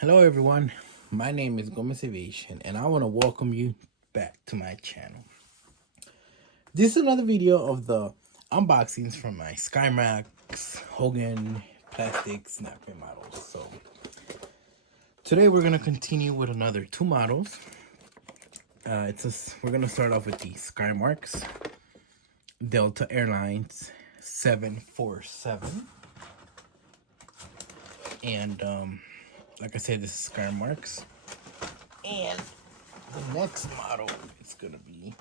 Hello everyone, my name is Gomez Aviation and I want to welcome you back to my channel. This is another video of the unboxings from my Skymax Hogan plastic snapper models. So today we're going to continue with another two models. We're going to start off with the Skymarks Delta Airlines 747. And like I said, this is Skymarks. And the next model is going to be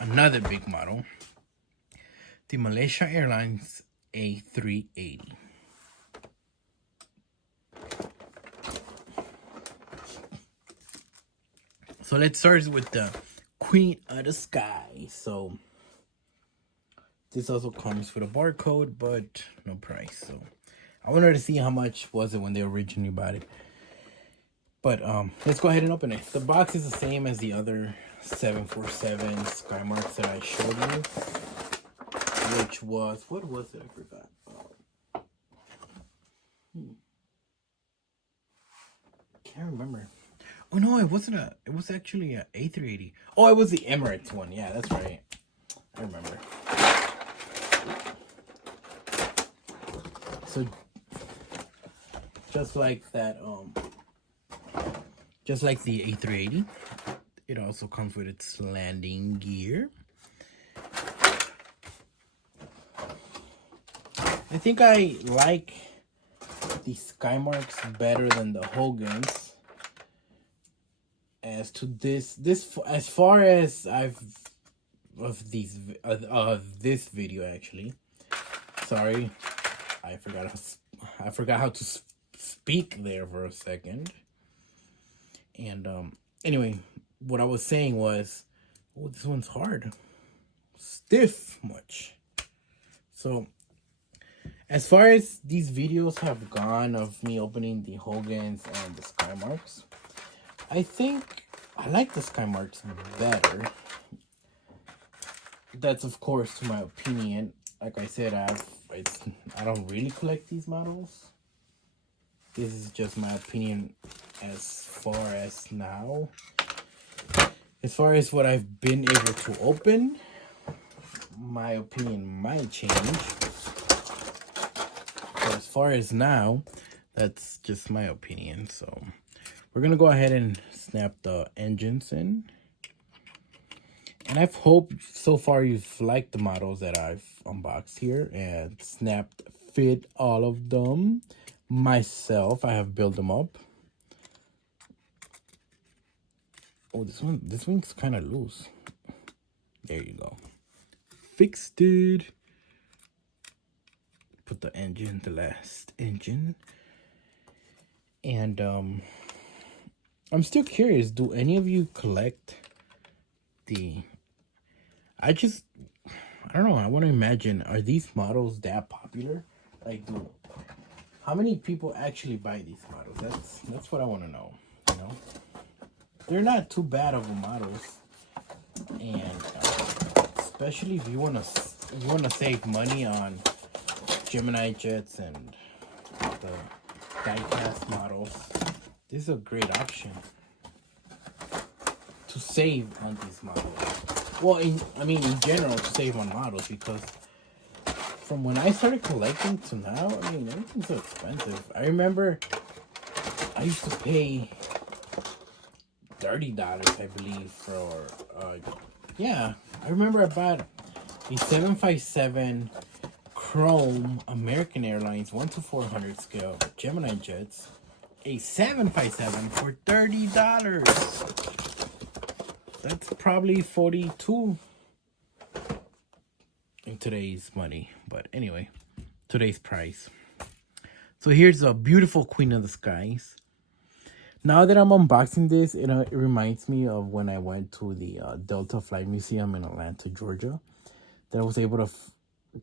another big model, the Malaysia Airlines A380. So let's start with the Queen of the Sky. So this also comes with a barcode, but no price. So I wanted to see how much was it when they originally bought it. But let's go ahead and open it. The box is the same as the other 747 Skymarks that I showed you, which was, what was it? I forgot. Can't remember. Oh no, it wasn't it was actually a A380. Oh, it was the Emirates one. Yeah, that's right. I remember. So just like that, just like the A380, it also comes with its landing gear. I think I like the Skymarks better than the Hogans. As to this as far as this video actually. Sorry, I forgot how to speak there for a second. And anyway, what I was saying was, oh, this one's hard, stiff much. So as far as these videos have gone of me opening the Hogans and the Skymarks, I think I like the Skymarks better. That's of course to my opinion. Like I said, I don't really collect these models. This is just my opinion as far as now. As far as what I've been able to open, my opinion might change. But as far as now, that's just my opinion. So we're gonna go ahead and snap the engines in. And I've hoped so far you've liked the models that I've unboxed here and snapped fit all of them myself. I have built them up. Oh, this one's kind of loose. There you go. Fixed it. Put the last engine. And I'm still curious, do any of you collect the... I don't know, I want to imagine, are these models that popular? Like, how many people actually buy these models? That's what I want to know, you know? They're not too bad of a models. And especially if you want to save money on Gemini jets and the die-cast models, this is a great option to save on these models. Well, in general, to save on models, because from when I started collecting to now, I mean, everything's so expensive. I remember I used to pay $30, I believe, for yeah. I remember I bought a 757 Chrome American Airlines 1-400 scale Gemini jets, a 757 for $30. That's probably 42 in today's money, but anyway, today's price. So here's a beautiful Queen of the Skies. Now that I'm unboxing this, it reminds me of when I went to the Delta Flight Museum in Atlanta, Georgia, that I was able to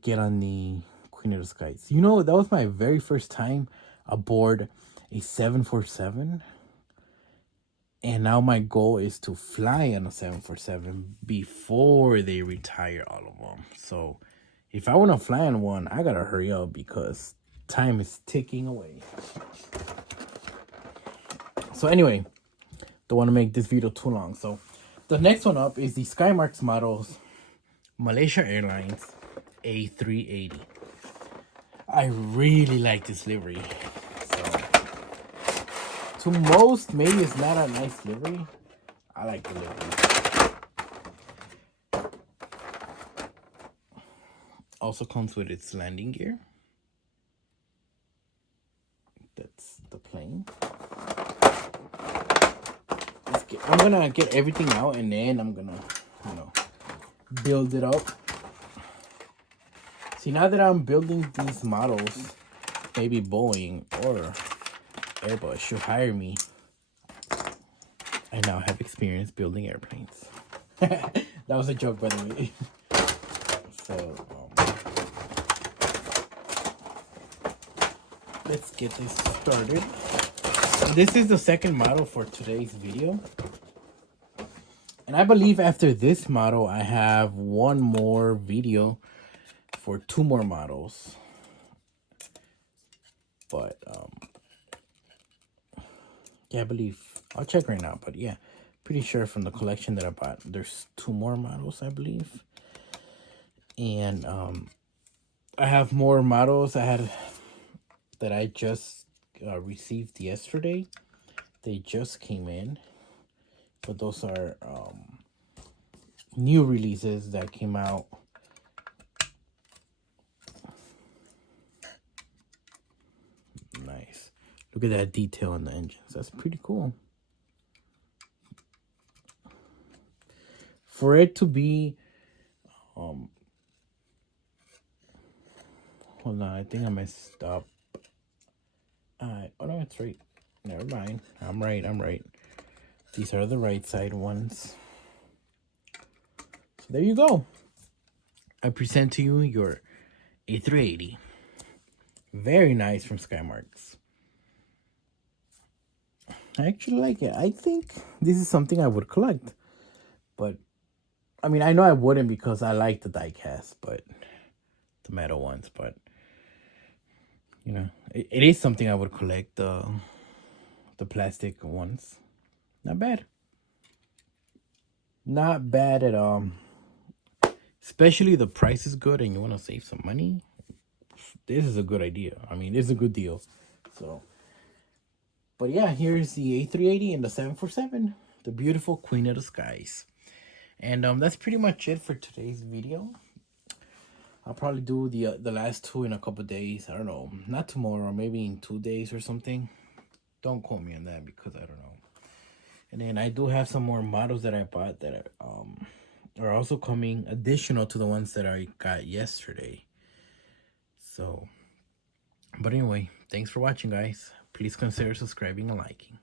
get on the Queen of the Skies. You know, that was my very first time aboard a 747. And now my goal is to fly on a 747 before they retire all of them. So if I want to fly on one, I got to hurry up because time is ticking away. So anyway, don't want to make this video too long. So the next one up is the Skymarks models Malaysia Airlines A380. I really like this livery. So to most, maybe it's not a nice livery. I like the livery. Also comes with its landing gear. That's the plane. I'm gonna get everything out and then I'm gonna, build it up. See, now that I'm building these models, maybe Boeing or Airbus should hire me. I now have experience building airplanes. That was a joke, by the way. So, let's get this started. This is the second model for today's video. And I believe after this model, I have one more video for 2 more models. But, yeah, I believe, I'll check right now. But yeah, pretty sure from the collection that I bought, there's 2 more models, I believe. And I have more models that I just received yesterday. They just came in. But those are new releases that came out. Nice. Look at that detail on the engines. That's pretty cool. For it to be, hold on, I think I messed up. Oh no, it's right. Never mind. I'm right. These are the right side ones. So there you go. I present to you your A380. Very nice from Skymarks. I actually like it. I think this is something I would collect. But, I mean, I know I wouldn't because I like the die cast, but the metal ones. But, it is something I would collect, the plastic ones. Not bad. Not bad at all. Especially the price is good and you want to save some money. This is a good idea. I mean, it's a good deal. So, but yeah, here's the A380 and the 747. The beautiful Queen of the Skies. And that's pretty much it for today's video. I'll probably do the last 2 in a couple days. I don't know. Not tomorrow. Maybe in 2 days or something. Don't quote me on that because I don't know. And then I do have some more models that I bought that are also coming additional to the ones that I got yesterday. So, but anyway, thanks for watching, guys. Please consider subscribing and liking.